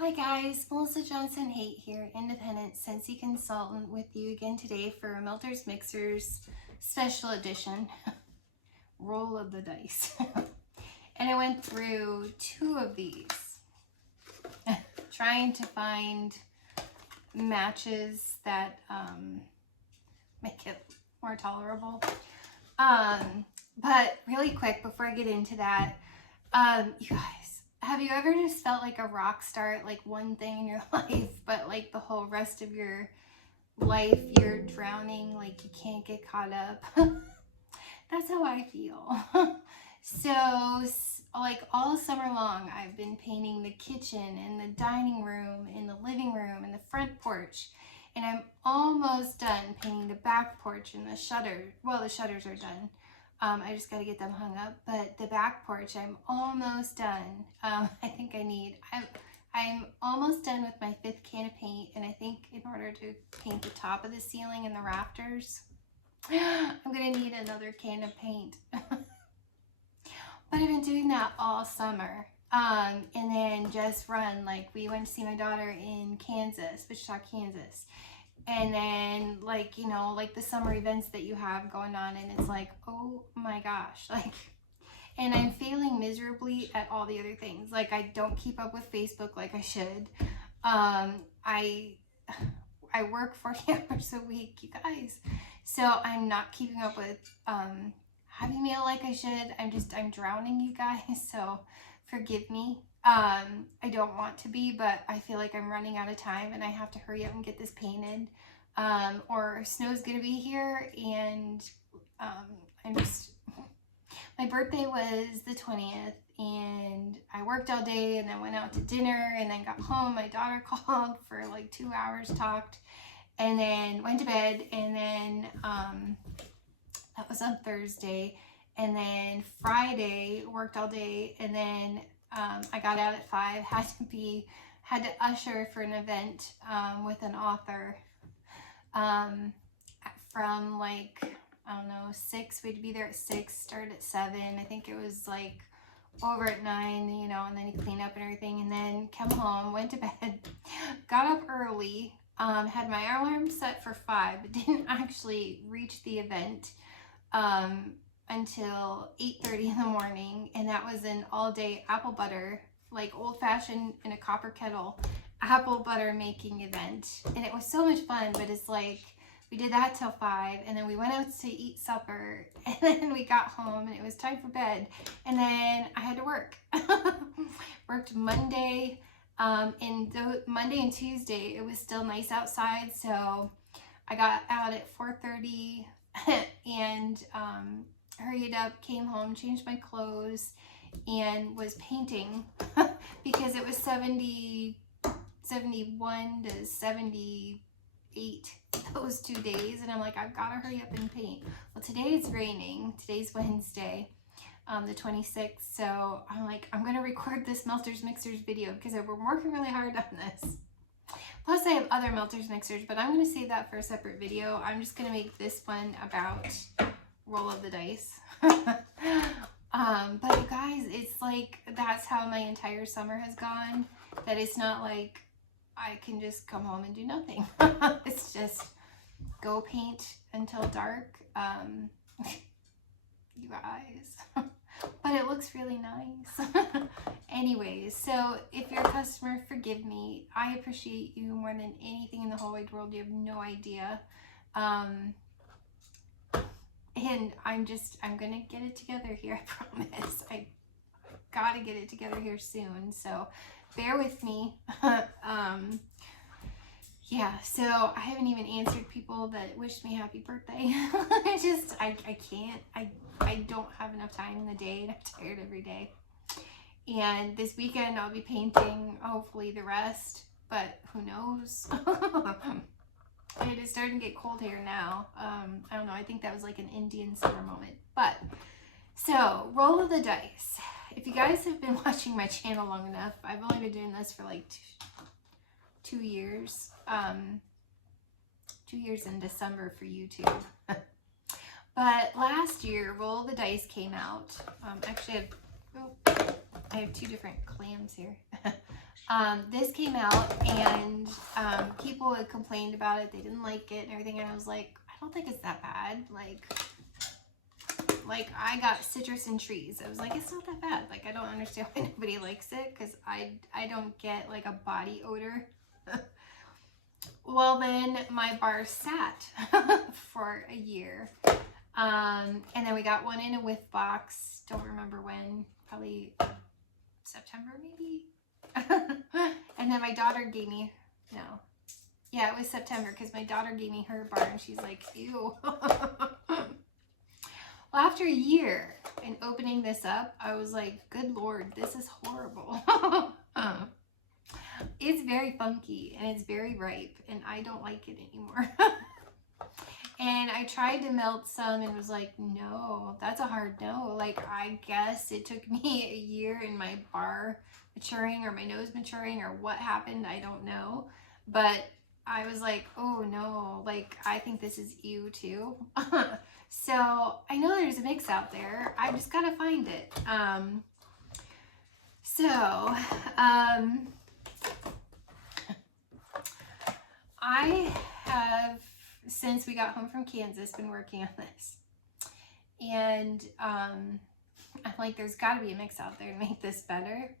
Hi guys, Melissa Johnson Haight here, independent Scentsy consultant with you again today for Melters Mixers special edition, roll of the dice. And I went through 2 of these, trying to find matches that make it more tolerable. But really quick, before I get into that, you guys, have you ever just felt like a rock star at like one thing in your life, but like the whole rest of your life you're drowning, like you can't get caught up? That's how I feel. So like all summer long, I've been painting the kitchen and the dining room and the living room and the front porch. And I'm almost done painting the back porch and the shutter. Well, the shutters are done. I just got to get them hung up. But the back porch, I'm almost done. I think I'm almost done with my 5th can of paint. And I think in order to paint the top of the ceiling and the rafters, I'm going to need another can of paint. But I've been doing that all summer. And then just run, like we went to see my daughter in Kansas, Wichita, Kansas. And then like, you know, like the summer events that you have going on, and it's like, oh my gosh, like, and I'm failing miserably at all the other things. Like I don't keep up with Facebook like I should. I work 40 hours a week, you guys. So I'm not keeping up with Happy Meal like I should. I'm drowning, you guys. So forgive me. I don't want to be, but I feel like I'm running out of time and I have to hurry up and get this painted. Or snow's gonna be here, and my birthday was the 20th, and I worked all day and then went out to dinner and then got home. My daughter called for like 2 hours, talked, and then went to bed, and then that was on Thursday, and then Friday worked all day, and then I got out at 5, had to usher for an event with an author from like, I don't know, 6, we had to be there at 6, started at 7, I think it was like over at 9, you know, and then you clean up and everything, and then come home, went to bed, got up early, had my alarm set for 5, but didn't actually reach the event until 8:30 in the morning, and that was an all-day apple butter, like old-fashioned in a copper kettle apple butter making event, and it was so much fun. But it's like we did that till 5, and then we went out to eat supper, and then we got home and it was time for bed, and then I had to work. Worked Monday, and Monday and Tuesday it was still nice outside, so I got out at 4:30 and hurried up, came home, changed my clothes, and was painting because it was 71 to 78 those 2 days, and I'm like, I've got to hurry up and paint. Well, today it's raining. Today's Wednesday, the 26th, so I'm like, I'm going to record this Melters Mixers video because I've been working really hard on this. Plus I have other Melters Mixers, but I'm going to save that for a separate video. I'm just going to make this one about roll of the dice. But you guys, it's like, that's how my entire summer has gone. That it's not like I can just come home and do nothing. It's just go paint until dark. You guys. But it looks really nice. Anyways, so if you're a customer, forgive me. I appreciate you more than anything in the whole wide world. You have no idea. And I'm gonna get it together here, I promise. I gotta get it together here soon, so bear with me. Yeah, so I haven't even answered people that wished me happy birthday. I can't. I don't have enough time in the day, and I'm tired every day. And this weekend I'll be painting, hopefully, the rest, but who knows? It is starting to get cold here now. I don't know, I think that was like an Indian summer moment. But, so, roll of the dice. If you guys have been watching my channel long enough, I've only been doing this for like 2 years. 2 years in December for YouTube. But last year, Roll of the Dice came out. Actually, I have two different clams here. This came out, and people had complained about it. They didn't like it and everything, and I was like, I don't think it's that bad. Like I got citrus and trees. I was like, it's not that bad. Like, I don't understand why nobody likes it, because I don't get like a body odor. Well, then my bar sat for a year. And then we got one in a whiff box. Don't remember when, probably September maybe. And then my daughter gave me, no. Yeah, it was September, because my daughter gave me her bar and she's like, ew. Well, after a year and opening this up, I was like, good Lord, this is horrible. It's very funky and it's very ripe, and I don't like it anymore. And I tried to melt some and was like, no, that's a hard no. Like, I guess it took me a year in my bar maturing, or my nose maturing, or what happened, I don't know. But I was like, oh no, like, I think this is ew too. So I know there's a mix out there. I just gotta find it. I have, since we got home from Kansas, been working on this. And I'm like, there's gotta be a mix out there to make this better.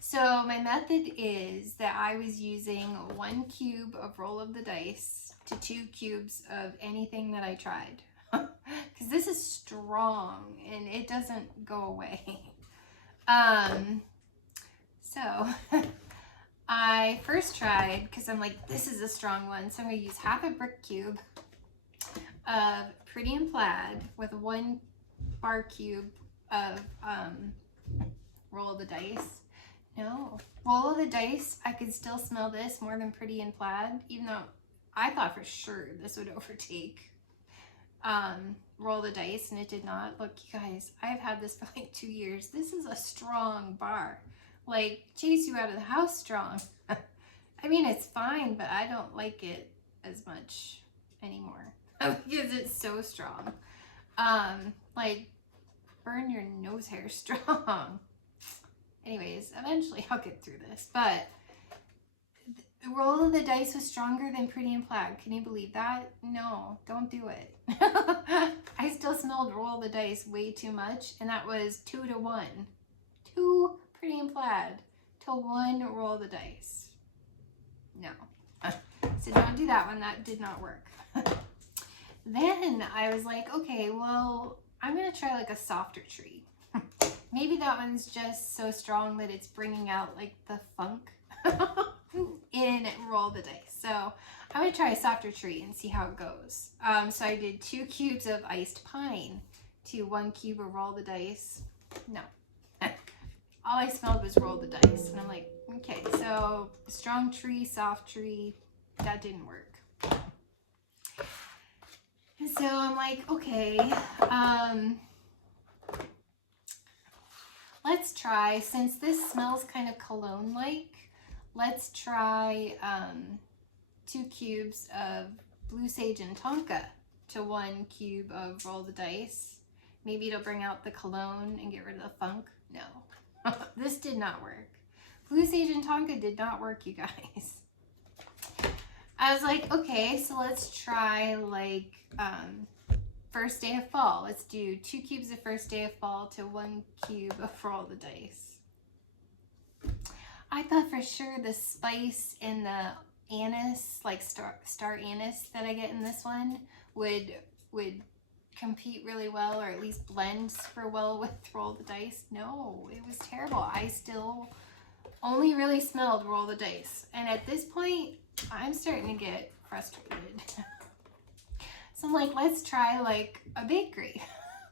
So my method is that I was using 1 cube of roll of the dice to 2 cubes of anything that I tried. Because this is strong and it doesn't go away. So I first tried, because I'm like, this is a strong one, so I'm going to use half a brick cube of Pretty and Plaid with 1 bar cube of roll of the dice. No, roll of the dice, I could still smell this more than Pretty and Plaid, even though I thought for sure this would overtake roll the dice, and it did not. Look, you guys, I've had this for like 2 years. This is a strong bar, like chase you out of the house strong. I mean, it's fine, but I don't like it as much anymore because it's so strong. Like, burn your nose hair strong. Anyways, eventually I'll get through this, but the roll of the dice was stronger than Pretty and Plaid. Can you believe that? No, don't do it. I still smelled roll of the dice way too much, and that was 2 to 1. 2 Pretty and Plaid to 1 roll of the dice. No. So don't do that one. That did not work. Then I was like, okay, well, I'm going to try like a softer tree. Maybe that one's just so strong that it's bringing out like the funk in roll the dice. So I'm going to try a softer tree and see how it goes. So I did 2 cubes of iced pine to 1 cube of roll the dice. No. All I smelled was roll the dice. And I'm like, okay, so strong tree, soft tree, that didn't work. And so I'm like, okay, let's try, since this smells kind of cologne-like, let's try 2 cubes of blue sage and tonka to 1 cube of roll the dice. Maybe it'll bring out the cologne and get rid of the funk. No, this did not work. Blue sage and tonka did not work, you guys. I was like, okay, so let's try like first day of fall. Let's do 2 cubes of first day of fall to 1 cube of roll the dice. I thought for sure the spice and the anise, like star anise that I get in this one would compete really well, or at least blend super well with roll the dice. No, it was terrible. I still only really smelled roll the dice. And at this point, I'm starting to get frustrated. So I'm like, let's try like a bakery.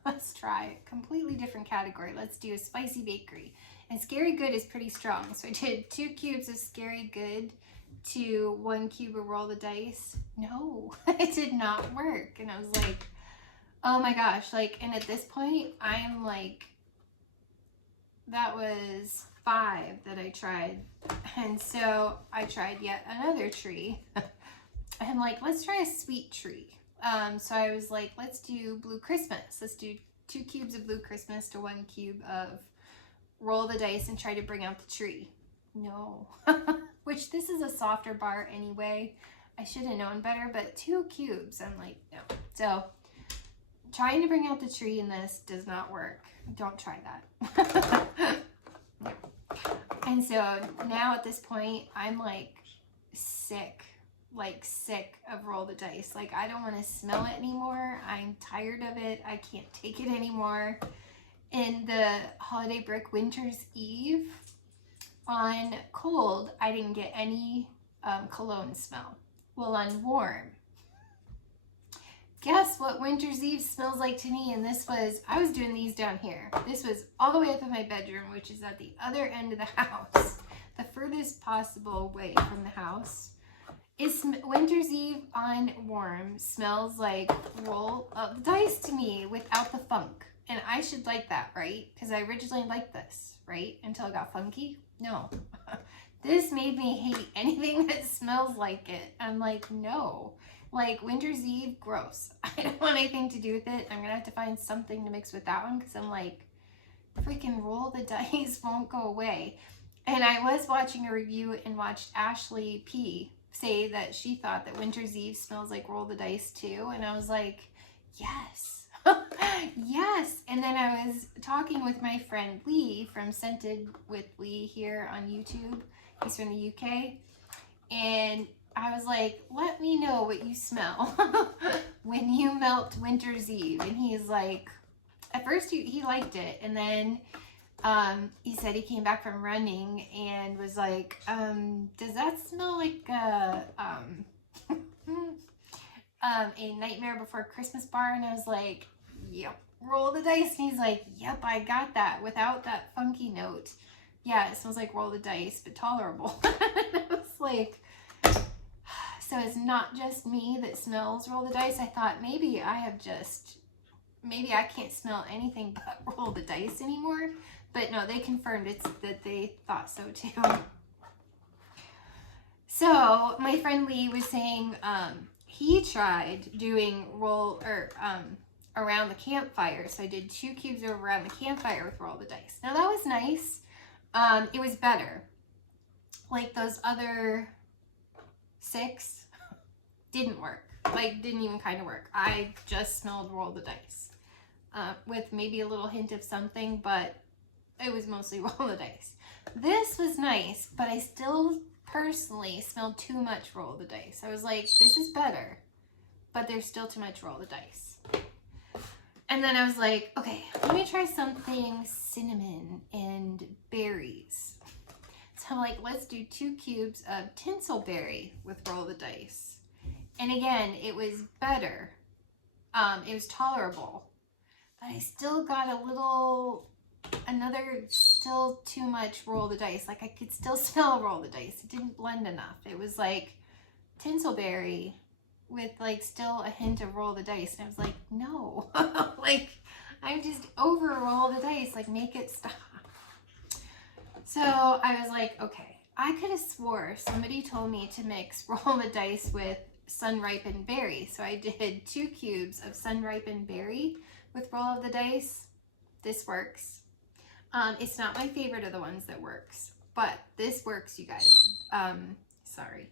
Let's try a completely different category. Let's do a spicy bakery. And Scary Good is pretty strong. So I did 2 cubes of Scary Good to 1 cube of roll the dice. No, it did not work. And I was like, oh my gosh. Like, and at this point, I'm like, that was 5 that I tried. And so I tried yet another tree. I'm like, let's try a sweet tree. So I was like, let's do Blue Christmas. Let's do 2 cubes of Blue Christmas to 1 cube of roll the dice and try to bring out the tree. No. Which this is a softer bar anyway. I should have known better, but 2 cubes, I'm like, no. So trying to bring out the tree in this does not work. Don't try that. And so now at this point, I'm like sick of roll the dice. Like, I don't want to smell it anymore. I'm tired of it. I can't take it anymore. In the Holiday Brick Winter's Eve, on cold, I didn't get any cologne smell. Well, on warm, guess what Winter's Eve smells like to me? And this was, I was doing these down here. This was all the way up in my bedroom, which is at the other end of the house, the furthest possible way from the house. It's Winter's Eve on warm smells like roll of the dice to me without the funk. And I should like that, right? Because I originally liked this, right? Until it got funky. No. This made me hate anything that smells like it. I'm like, no. Like, Winter's Eve, gross. I don't want anything to do with it. I'm going to have to find something to mix with that one because I'm like, freaking roll the dice won't go away. And I was watching a review and watched Ashley P say that she thought that Winter's Eve smells like roll the dice too. And I was like, yes. Yes. And then I was talking with my friend Lee from Scented with Lee here on YouTube. He's from the UK. And I was like, let me know what you smell when you melt Winter's Eve. And he's like, at first he liked it. And then he said he came back from running and was like, does that smell like a Nightmare Before Christmas bar? And I was like, yep. Roll the dice. And he's like, yep, I got that without that funky note. Yeah, it smells like roll the dice, but tolerable. And I was like, so it's not just me that smells roll the dice. I thought maybe I can't smell anything but roll the dice anymore. But no, they confirmed it's that they thought so too. So my friend Lee was saying he tried doing around the campfire. So I did 2 cubes around the campfire with roll the dice. Now that was nice. It was better. Like those other 6 didn't work. Like, didn't even kind of work. I just smelled roll the dice with maybe a little hint of something, but it was mostly roll the dice. This was nice, but I still personally smelled too much roll the dice. I was like, this is better, but there's still too much roll the dice. And then I was like, okay, let me try something cinnamon and berries. So I'm like, let's do 2 cubes of tinselberry with roll the dice. And again, it was better. It was tolerable. But I still got still too much roll the dice. Like, I could still smell roll the dice. It didn't blend enough. It was like tinselberry with like still a hint of roll the dice. And I was like, no. Like, I'm just over roll the dice. Like, make it stop. So I was like, okay, I could have swore somebody told me to mix roll the dice with sun-ripened berry. So I did 2 cubes of sun-ripened berry with roll of the dice. This works. It's not my favorite of the ones that works, but this works, you guys. Sorry.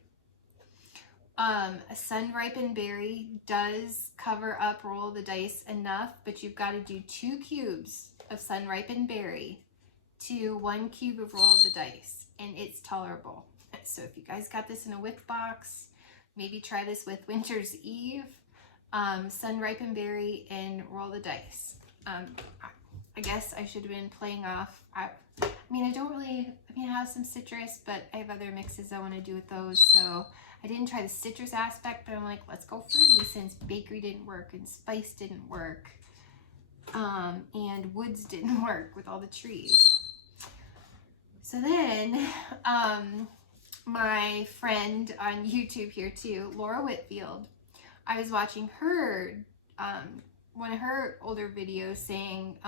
A sun-ripened berry does cover up roll of the dice enough, but you've got to do 2 cubes of sun-ripened berry to 1 cube of roll of the dice, and it's tolerable. So if you guys got this in a whip box, maybe try this with Winter's Eve, sun-ripened berry, and roll the dice. I guess I should have been playing off. I have some citrus, but I have other mixes I want to do with those, so I didn't try the citrus aspect, but I'm like, let's go fruity since bakery didn't work and spice didn't work, and woods didn't work with all the trees. So then, my friend on YouTube here too, Laura Whitfield, I was watching her, one of her older videos saying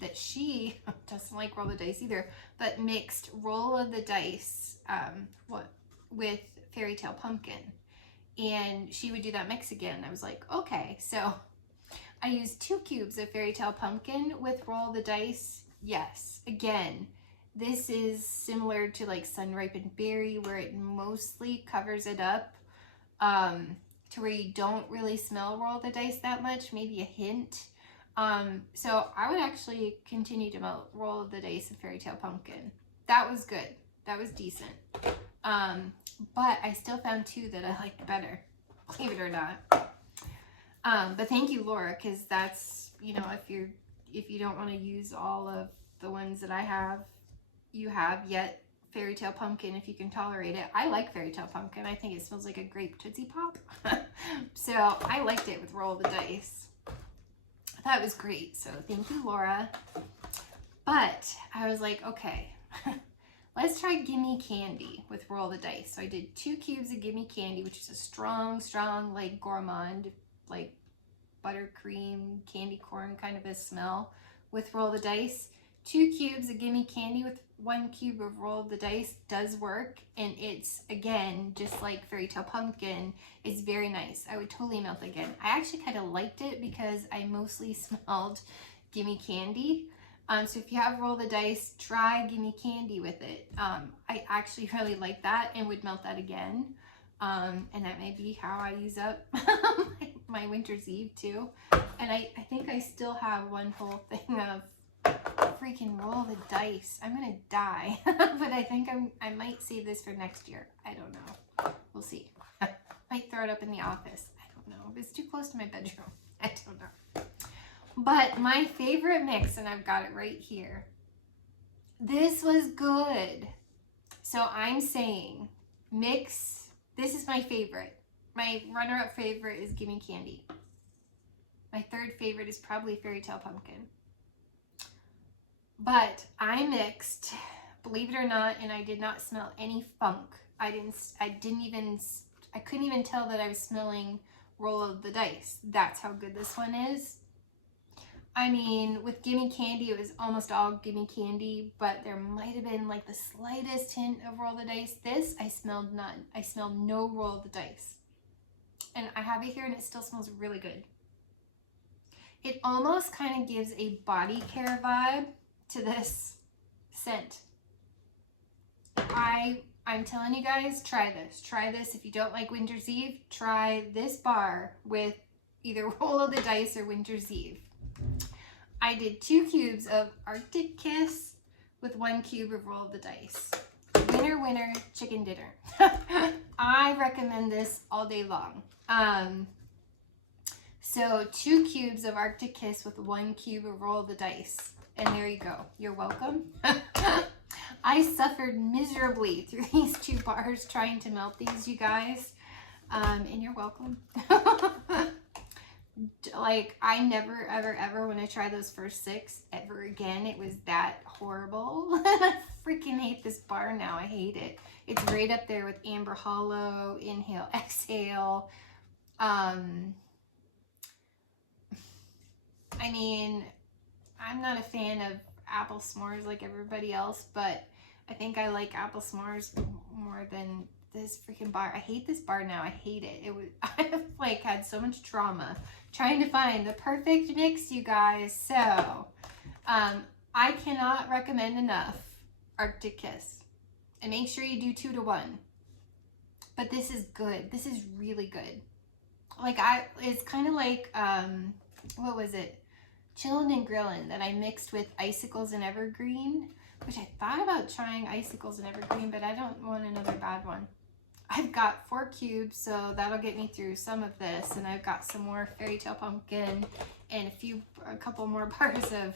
that she doesn't like roll the dice either, but mixed roll of the dice with fairy tale pumpkin. And she would do that mix again. I was like, okay, so I used 2 cubes of fairy tale pumpkin with roll the dice. Yes, again, This is similar to like Sun Ripened Berry, where it mostly covers it up to where you don't really smell Roll the Dice that much, maybe a hint. So I would actually continue to Roll the Dice and Fairy Tale Pumpkin. That was good. That was decent. But I still found two that I liked better, believe it or not. But thank you, Laura, because that's, you know, if you don't want to use all of the ones that I have, you have yet Fairy Tale Pumpkin if you can tolerate it. I like Fairy Tale Pumpkin. I think it smells like a grape Tootsie Pop. So I liked it with Roll the Dice. That was great. So thank you, Laura. But I was like, okay, let's try Gimme Candy with Roll the Dice. So I did 2 cubes of Gimme Candy, which is a strong, like gourmand, like buttercream, candy corn kind of a smell with Roll the Dice. 2 cubes of Gimme Candy with 1 cube of Roll the Dice does work, and it's, again, just like Fairy Tale Pumpkin, it's very nice. I would totally melt again. I actually kind of liked it because I mostly smelled Gimme Candy. So if you have Roll the Dice, try Gimme Candy with it. I actually really like that and would melt that again. And that may be how I use up my Winter's Eve too. And I think I still have one whole thing of freaking Roll the Dice. I'm gonna die. But I think I might save this for next year. I don't know. We'll see. Might throw it up in the office. I don't know. It's too close to my bedroom. I don't know. But my favorite mix, and I've got it right here. This was good. So I'm saying mix. This is my favorite. My runner-up favorite is Gimme Candy. My third favorite is probably Fairy Tale Pumpkin. But I mixed, believe it or not, and I did not smell any funk. I couldn't even tell that I was smelling Roll of the Dice. That's how good this one is. I mean, with Gimme Candy, it was almost all Gimme Candy, but there might have been like the slightest hint of Roll the Dice. This, I smelled none. I smelled no Roll of the Dice. And I have it here and it still smells really good. It almost kind of gives a body care vibe to this scent. I'm telling you guys, try this. Try this. If you don't like Winter's Eve, try this bar with either Roll of the Dice or Winter's Eve. I did 2 cubes of Arctic Kiss with 1 cube of Roll of the Dice. Winner, winner, chicken dinner. I recommend this all day long. So 2 cubes of Arctic Kiss with 1 cube of Roll of the Dice. And there you go. You're welcome. I suffered miserably through these 2 bars trying to melt these, you guys. And you're welcome. Like, I never, ever, ever want to try those first 6 ever again. It was that horrible. I freaking hate this bar now. I hate it. It's right up there with Amber Hollow, Inhale, Exhale. I mean, I'm not a fan of apple s'mores like everybody else, but I think I like apple s'mores more than this freaking bar. I hate this bar now. I hate it. I've like had so much trauma trying to find the perfect mix, you guys. So I cannot recommend enough Arctic Kiss. And make sure you do 2 to 1. But this is good. This is really good. Like it's kind of like what was it? Chillin' and Grillin' that I mixed with Icicles and Evergreen, which I thought about trying Icicles and Evergreen, but I don't want another bad one. I've got 4 cubes, so that'll get me through some of this, and I've got some more Fairy Tale Pumpkin and a couple more bars of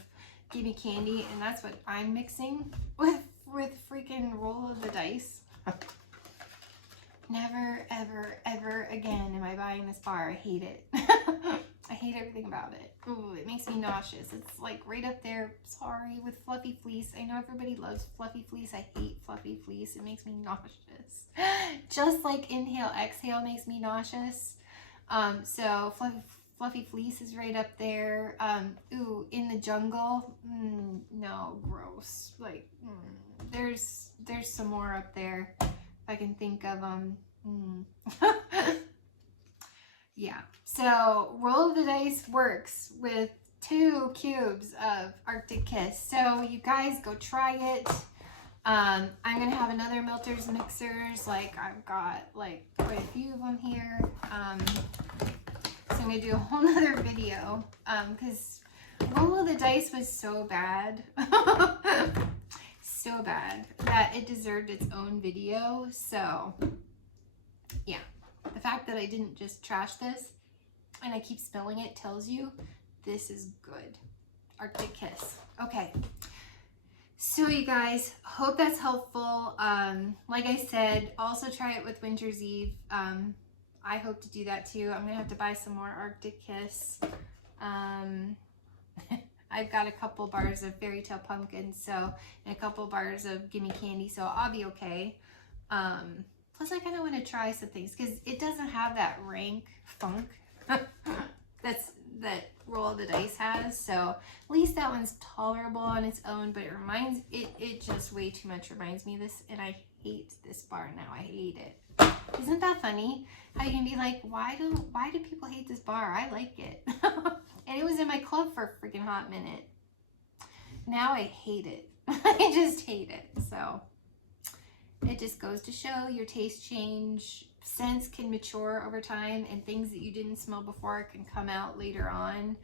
Gimme Candy, and that's what I'm mixing with freaking Roll of the Dice. Never, ever, ever again am I buying this bar. I hate it. I hate everything about it. Ooh, it makes me nauseous. It's like right up there, sorry, with Fluffy Fleece. I know everybody loves Fluffy Fleece. I hate Fluffy Fleece. It makes me nauseous. Just like Inhale, Exhale makes me nauseous. So Fluffy Fleece is right up there. Ooh, In the Jungle. No, gross. Like, there's some more up there. If I can think of them. Yeah, so Roll of the Dice works with 2 cubes of Arctic Kiss. So you guys go try it. I'm gonna have another melters mixers. Like I've got like quite a few of them here. So I'm gonna do a whole nother video. Because roll of the dice was so bad. So bad that it deserved its own video. So yeah, the fact that I didn't just trash this and I keep spilling it tells you this is good. Arctic Kiss. Okay. So you guys, hope that's helpful. Like I said, also try it with Winter's Eve. I hope to do that too. I'm gonna have to buy some more Arctic Kiss. I've got a couple bars of Fairy Tale Pumpkin, so, and a couple bars of Gimme Candy, so I'll be okay. Plus I kind of want to try some things because it doesn't have that rank funk that Roll of the Dice has, so at least that one's tolerable on its own, but it just way too much reminds me of this, and I hate this bar now. I hate it. Isn't that funny? How you can be like, why do people hate this bar? I like it. And it was in my club for a freaking hot minute. Now I hate it. I just hate it. So it just goes to show your taste change. Scents can mature over time, and things that you didn't smell before can come out later on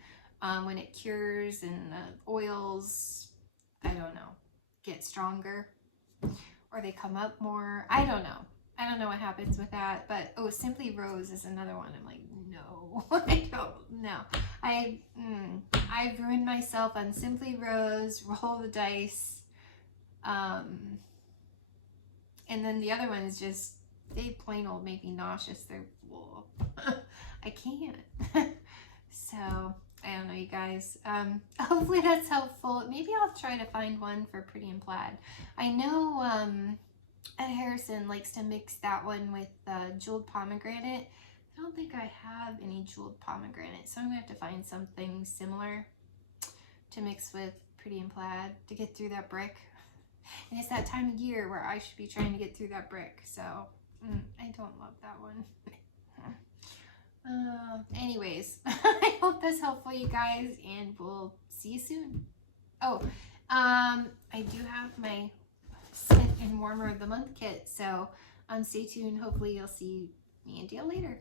when it cures, and the oils, I don't know, get stronger, or they come up more. I don't know. I don't know what happens with that, but oh, Simply Rose is another one. I'm like, no, I don't know. I've ruined myself on Simply Rose, Roll the Dice, and then the other ones just, they plain old make me nauseous. They're, I can't. So I don't know, you guys. Hopefully that's helpful. Maybe I'll try to find one for Pretty in Plaid. I know Ed Harrison likes to mix that one with jeweled pomegranate. I don't think I have any jeweled pomegranate, so I'm gonna have to find something similar to mix with Pretty in Plaid to get through that brick. And it's that time of year where I should be trying to get through that brick, so I don't love that one. Anyways, I hope that's helpful, you guys, and we'll see you soon. Oh, I do have my Scent and Warmer of the Month kit, so stay tuned. Hopefully you'll see me and Dale later.